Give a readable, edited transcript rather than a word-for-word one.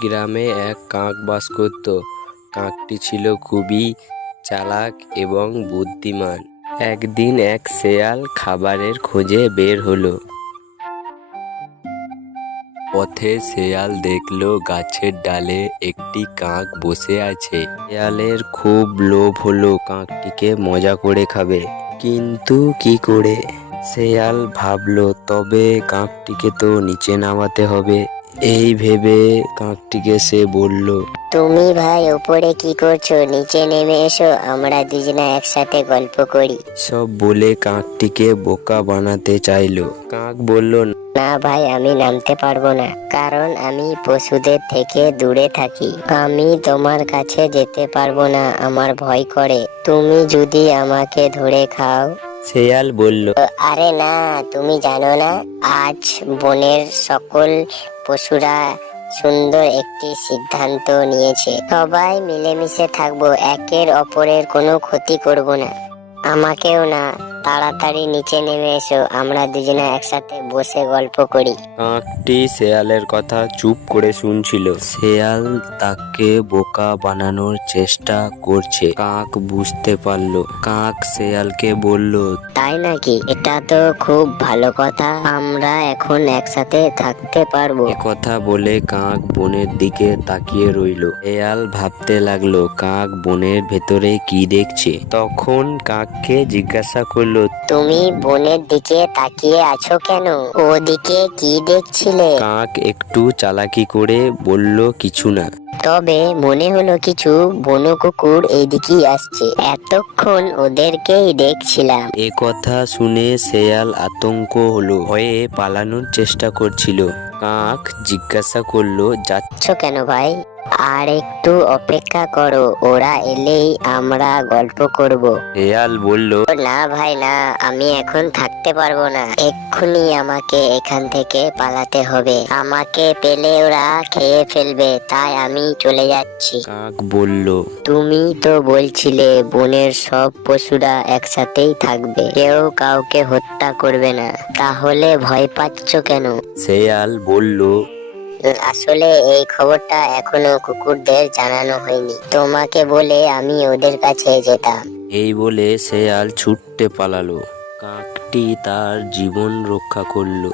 গ্রামে এক কাক বাস করত। কাকটি ছিল খুবই চালাক এবং বুদ্ধিমান। একদিন এক শেয়াল খাবারের খোঁজে বের হলো। পথে শেয়াল দেখলো গাছের ডালে একটি কাক বসে আছে। শেয়ালের খুব লোভ হলো কাকটিকে মজা করে খাবে, কিন্তু কি করে? শেয়াল ভাবলো, তবে কাকটিকে তো নিচে নামাতে হবে। এই ভেবে কাকটিকে সে বলল, তুমি ভাই উপরে কি করছো? নিচে নেমে এসো, আমরা দুজনে একসাথে গল্প করি। সব বলে কাকটিকে বোকা বানাতে চাইলো। কাক বলল, না ভাই, আমি নামতে পারবো না, কারণ আমি পশুদের থেকে দূরে থাকি। আমি তোমার কাছে যেতে পারবো না, আমার ভয় করে। তুমি যদি আমাকে ধরে খাও। শেয়াল বলল, আরে না, তুমি জানো না, আজ বনের সকল পশুরা সুন্দর একটি সিদ্ধান্ত নিয়েছে। সবাই মিলেমিশে থাকবো, একের অপরের কোনো ক্ষতি করব না। আমাকেও না, তাড়াতাড়ি নিচে নেমে এসো, আমরা দুজনে একসাথে বসে গল্প করি। কাকটি শেয়ালের কথা চুপ করে শুনছিল। শেয়াল তাকে বোকা বানানোর চেষ্টা করছে। কাক বুঝতে পারলো। কাক শেয়ালকে বলল, তাই নাকি? এটা তো খুব ভালো কথা, আমরা এখন একসাথে থাকতে পারবো। কথা বলে কাক বনের দিকে তাকিয়ে রইল। শেয়াল ভাবতে লাগলো, কাক বনের ভেতরে কি দেখছে। তখন কাককে জিজ্ঞাসা করলো, তুমি বনের দিকে তাকিয়ে আছো কেন? ওদিকে কি দেখছিলে? কাক একটু চালাকি করে বলল, কিছু না। তবে মনে হলো কিছু বনো কুকুর এইদিকেই আসছে, এতক্ষণ ওদেরকেই দেখছিলাম। কথা শুনে শেয়াল আতঙ্ক হলো, ভয়ে পালানোর চেষ্টা করছিল। কাক জিজ্ঞাসা করলো, যাচ্ছ কেন ভাই? আর একটু অপেক্ষা করো, ওরা এলেই আমরা গল্প করব। শেয়াল বলল, না ভাই না, আমি এখন থাকতে পারবো না, এক্ষুনি আমাকে এখান থেকে পালাতে হবে। আমাকে পেলে ওরা খেয়ে ফেলবে, তাই আমি চলে যাচ্ছি। কাক বলল, তুমি তো বলছিলে বনের সব পশুরা একসাথেই থাকবে, কেউ কাউকে হত্যা করবে না, তাহলে ভয় পাচ্ছ কেন? শেয়াল বলল, আসলে এই খবরটা এখনো কুকুরদের জানানো হয়নি, তোমাকে বলে আমি ওদের কাছে যেতাম। এই বলে শেয়াল ছুটতে পালালো। কাকটি তার জীবন রক্ষা করলো।